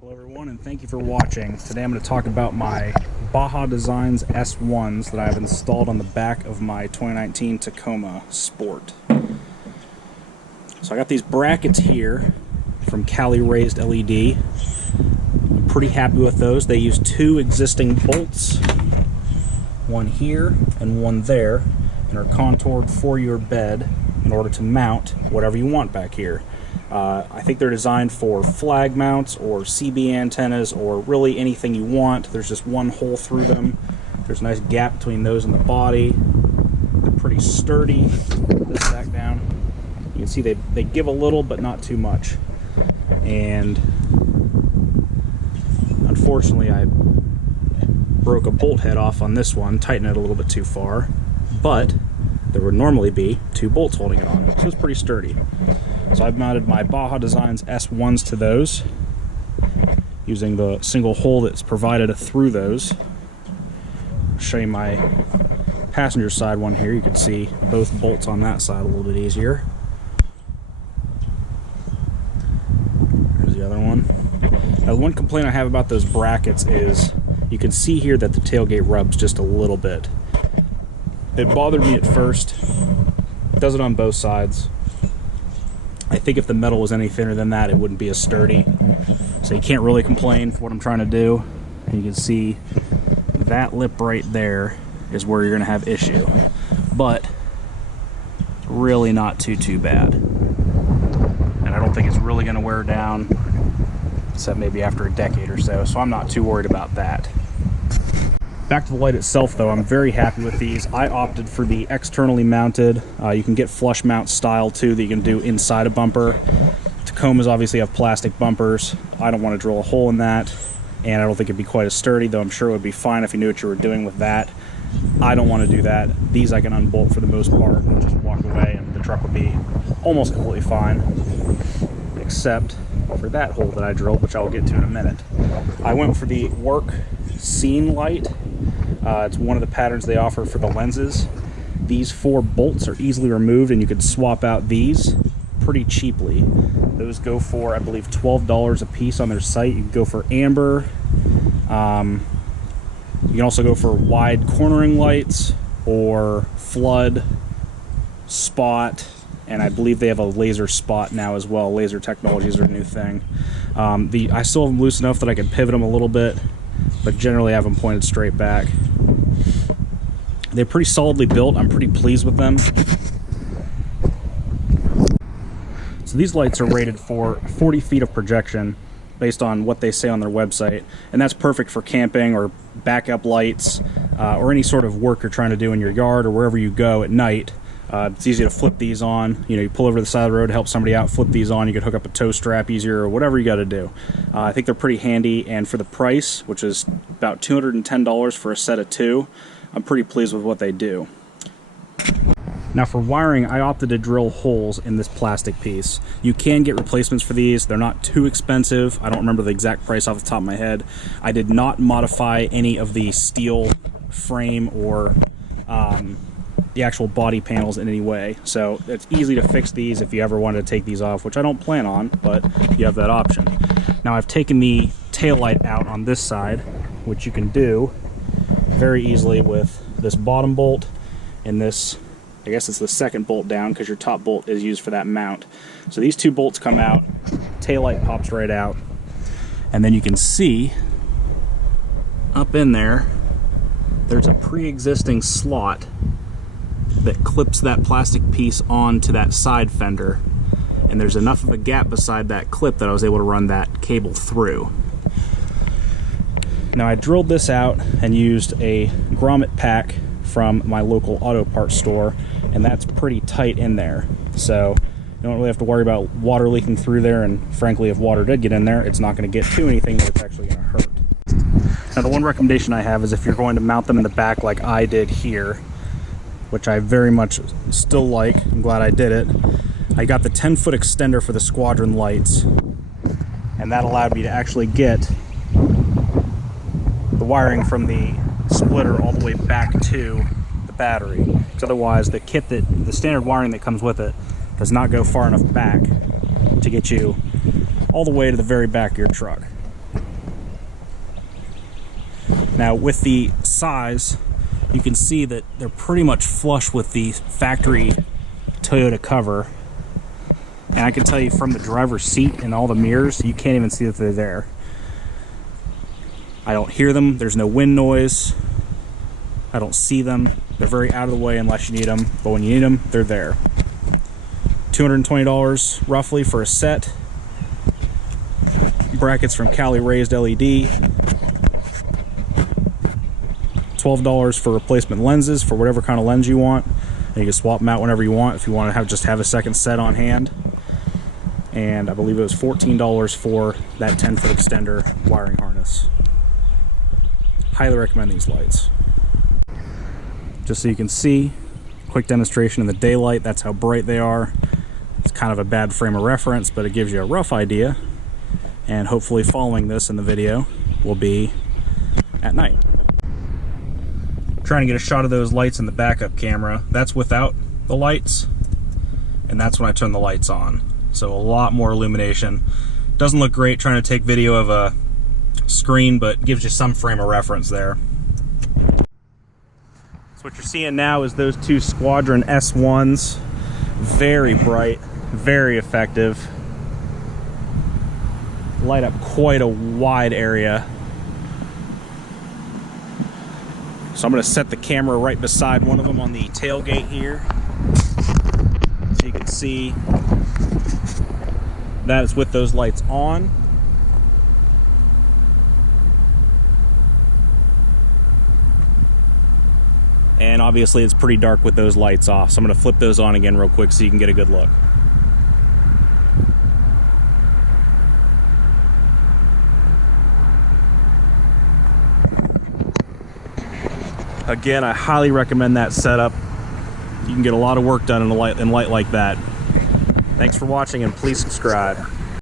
Hello everyone, and thank you for watching. Today I'm going to talk about my Baja Designs S1s that I've installed on the back of my 2019 Tacoma Sport. So I got these brackets here from Cali Raised LED. I'm pretty happy with those. They use two existing bolts, one here and one there, and are contoured for your bed in order to mount whatever you want back here. I think they're designed for flag mounts or CB antennas or really anything you want. There's just one hole through them. There's a nice gap between those and the body. They're pretty sturdy. Put this back down. You can see they give a little, but not too much. And unfortunately, I broke a bolt head off on this one, tightened it a little bit too far, but there would normally be two bolts holding it on, so it's pretty sturdy. So I've mounted my Baja Designs S1s to those using the single hole that's provided through those. I'll show you my passenger side one here. You can see both bolts on that side a little bit easier. There's the other one. Now, the one complaint I have about those brackets is you can see here that the tailgate rubs just a little bit. It bothered me at first. It does it on both sides. I think if the metal was any thinner than that, it wouldn't be as sturdy. So you can't really complain for what I'm trying to do. And you can see that lip right there is where you're going to have issue. But really not too bad. And I don't think it's really going to wear down, except maybe after a decade or so. So I'm not too worried about that. Back to the light itself though, I'm very happy with these. I opted for the externally mounted. You can get flush mount style too that you can do inside a bumper. Tacomas obviously have plastic bumpers. I don't want to drill a hole in that, and I don't think it'd be quite as sturdy, though I'm sure it would be fine if you knew what you were doing with that. I don't want to do that. These I can unbolt for the most part and just walk away and the truck would be almost completely fine, except for that hole that I drilled, which I'll get to in a minute. I went for the work scene light. It's one of the patterns they offer for the lenses. These four bolts are easily removed and you could swap out these pretty cheaply. Those go for, I believe, $12 a piece on their site. You can go for amber. You can also go for wide cornering lights or flood, spot, and I believe they have a laser spot now as well. Laser technologies are a new thing. I still have them loose enough that I can pivot them a little bit, but generally I have them pointed straight back. They're pretty solidly built. I'm pretty pleased with them. So these lights are rated for 40 feet of projection based on what they say on their website, and that's perfect for camping or backup lights or any sort of work you're trying to do in your yard or wherever you go at night. It's easy to flip these on. You know, you pull over to the side of the road to help somebody out, flip these on. You could hook up a tow strap easier or whatever you got to do. I think they're pretty handy, and for the price, which is about $210 for a set of two, I'm pretty pleased with what they do. Now for wiring, I opted to drill holes in this plastic piece. You can get replacements for these. They're not too expensive. I don't remember the exact price off the top of my head. I did not modify any of the steel frame or the actual body panels in any way. So it's easy to fix these if you ever wanted to take these off, which I don't plan on, but you have that option. Now I've taken the taillight out on this side, which you can do very easily with this bottom bolt and this, I guess it's the second bolt down because your top bolt is used for that mount. So these two bolts come out, taillight pops right out, and then you can see up in there, there's a pre-existing slot that clips that plastic piece onto that side fender, and there's enough of a gap beside that clip that I was able to run that cable through. Now I drilled this out and used a grommet pack from my local auto parts store, and that's pretty tight in there, so you don't really have to worry about water leaking through there, and frankly if water did get in there, it's not going to get to anything that's actually going to hurt. Now the one recommendation I have is if you're going to mount them in the back like I did here, which I very much still like, I'm glad I did it, I got the 10-foot extender for the Squadron lights, and that allowed me to actually get the wiring from the splitter all the way back to the battery, because otherwise the standard wiring that comes with it does not go far enough back to get you all the way to the very back of your truck. Now with the size, you can see that they're pretty much flush with the factory Toyota cover. And I can tell you from the driver's seat and all the mirrors, you can't even see that they're there. I don't hear them. There's no wind noise. I don't see them. They're very out of the way unless you need them. But when you need them, they're there. $220 roughly for a set. Brackets from Cali Raised LED. $12 for replacement lenses for whatever kind of lens you want. And you can swap them out whenever you want if you want to just have a second set on hand. And I believe it was $14 for that 10-foot extender wiring harness. Highly recommend these lights. Just so you can see, quick demonstration in the daylight, that's how bright they are. It's kind of a bad frame of reference, but it gives you a rough idea. And hopefully following this in the video will be at night. Trying to get a shot of those lights in the backup camera. That's without the lights, and that's when I turn the lights on. So a lot more illumination. Doesn't look great trying to take video of a screen, but gives you some frame of reference there. So what you're seeing now is those two Squadron S1s. Very bright, very effective. Light up quite a wide area. So I'm going to set the camera right beside one of them on the tailgate here, so you can see that it's with those lights on. And obviously it's pretty dark with those lights off, so I'm going to flip those on again real quick so you can get a good look. Again, I highly recommend that setup. You can get a lot of work done in light like that. Thanks for watching, and please subscribe.